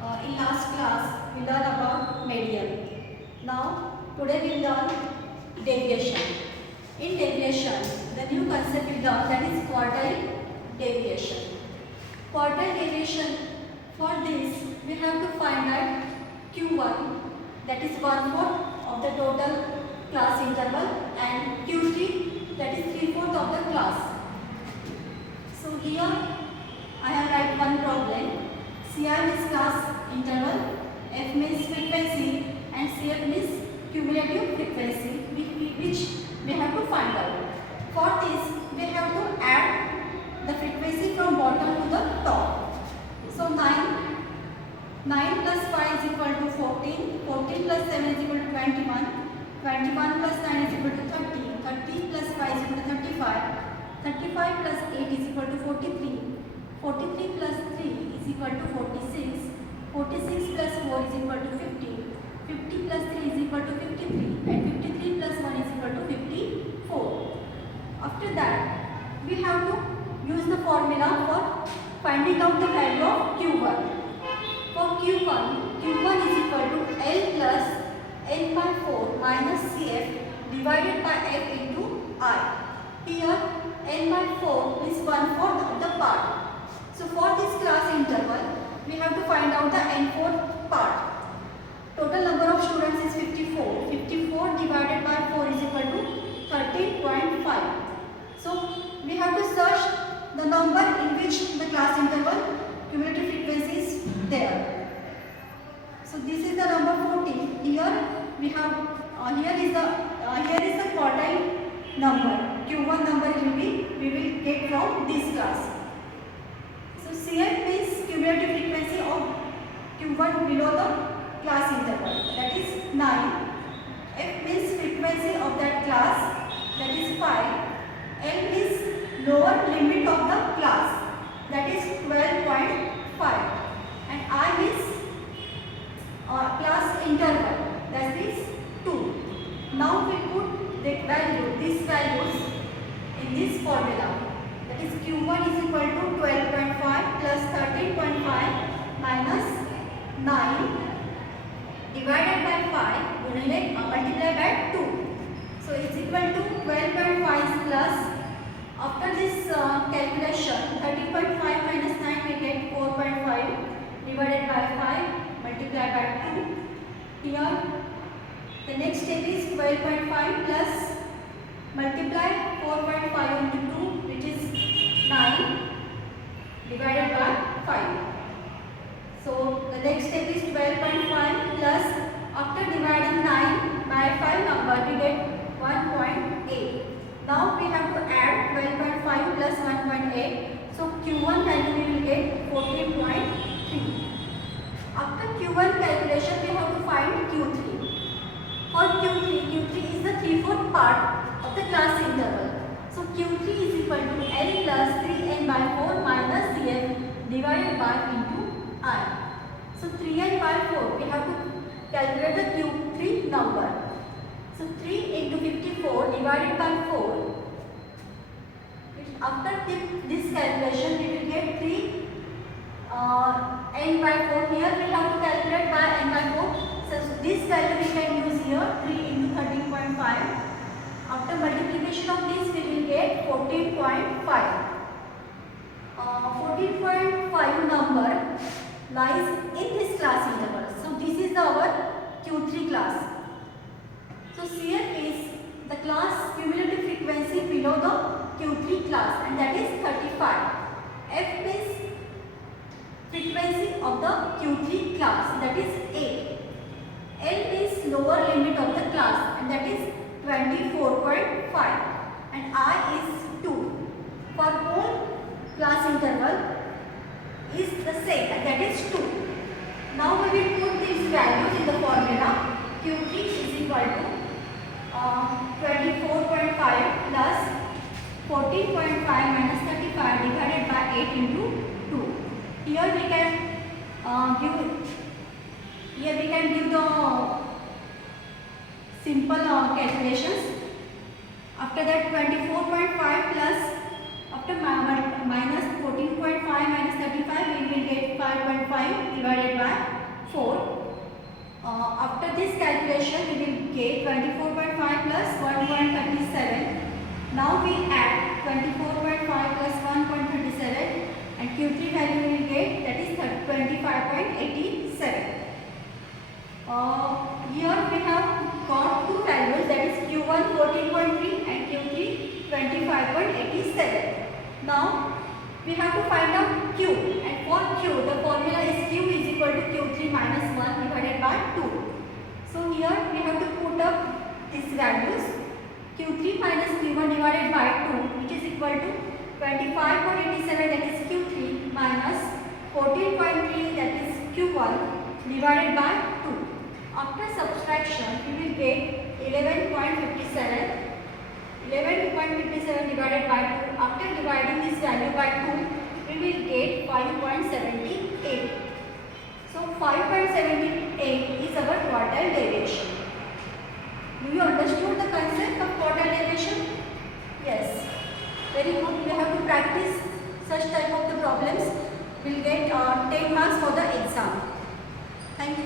In last class, we learned about median. Now, today we learn deviation. In deviation, the new concept we learn, that is quartile deviation. Quartile deviation, for this, we have to find out Q1, that is 1/4 of the total class interval, and Q3, that is 3/4 of the class. So here I have write one problem. CI means class interval, F means frequency, and CF means cumulative frequency, which we have to find out. For this, we have to add the frequency from bottom to the top. So 9 plus 5 is equal to 14, 14 plus 7 is equal to 21, 21 plus 9 is equal to 30, 30 plus 5 is equal to 35, 35 plus 8 is equal to 43, 43 plus 3 is equal to 46, 46 plus 4 is equal to 50, 50 plus 3 is equal to 53, and 53 plus 1 is equal to 54. After that, we have to use the formula for finding out the value of Q1. For Q1 is equal to L plus N by 4 minus CF divided by F into I. Here N by 4 is 1/4 of the part. So for this class interval, we have to find out the N4 part. Total number of students is 54. 54 divided by 4 is equal to 13.5. So we have to search the number in which the class interval cumulative frequency is there. So this is the number 14. Here we have here is the quartile number. Q1 number we will get from this class. So CF means cumulative frequency of Q1 below the class interval, that is 9. F means frequency of that class, that is 5. L is lower limit of the class, that is 12.5. And I is class interval, that is 2. Now we put these values in this formula, that is Q1 is equal to 12.5 plus 13.5 minus 9 divided by 5 multiplied by 2. So it's equal to 12.5 plus, after this calculation, 13.5 minus 9 we get 4.5 divided by 5 multiplied by 2. Here the next step is 12.5 plus multiply 4.5 into 2, which is 9 divided by 5. So the next step is 12.5 plus, after dividing 9 by 5 number, we get 1.8. Now we have to add 12.5 plus 1.8. So Q1 value we will get 14.3. After Q1 calculation, we have to find Q3. For Q3 is the 3/4 part of the class interval. So Q3 is equal to L plus 3n by 4 minus CF divided by into I. So 3n by 4, we have to calculate the Q3 number. So 3 into 54 divided by 4. After this calculation, we will get 3 n by 4. Here we have to calculate by n by 4. So this value we can use here, 3 into 13.5. After multiplication of this, we will get 14.5. 14.5 number lies in this class interval. So this is our Q3 class. So CF is the class cumulative frequency below the Q3 class, and that is 35. F is frequency of the Q3 class, that is 8. L is lower limit of the class, and that is 24.5. And I is 2. For whole class interval is the same, and that is 2. Now we will put these values in the formula. Q3 is equal to 24.5 plus 14.5 minus 35 divided by 8 into 2. Here we can give the simple calculations. After that, 24.5 plus, after minus 14.5 minus 35, we will get 5.5 divided by 4. After this calculation, we will get 24.5 plus 1.37. Now we add 24.5 plus 1.37 and Q3 value we will get, that is 25.87. Here we have got two values, that is Q1 14.3 and Q3 25.87. Now we have to find out Q, and for Q the formula is Q is equal to Q3 minus 1 divided by 2. So here we have to put up these values. Q3 minus Q1 divided by 2, which is equal to 25.87, that is Q3, minus 14.3, that is Q1, divided by 2. After subtraction, we will get 11.57. 11.57 divided by 2. After dividing this value by 2, we will get 5.78. So 5.78 is our quartile deviation. Do you understood the concept of quartile deviation? Yes. Very good. We have to practice such type of the problems. We will get 10 marks for the exam. Thank you.